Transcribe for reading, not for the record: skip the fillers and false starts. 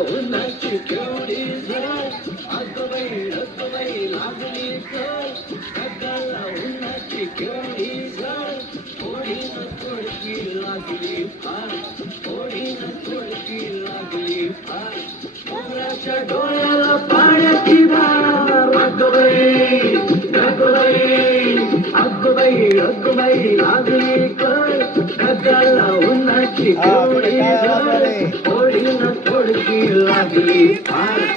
उन्हाची केवढी झळ अगबाई लागली कळ ढगाला उन्हाची केवढी झळ थोडी न थोडकी लागली फार थोडी न थोडकी लागली फार डोंगराच्या डोळ्याला पाण्याची धार अगबाई लागली कळ ढगाला उन्हाची केवढी झळ थोडी न थोडकी लागली फार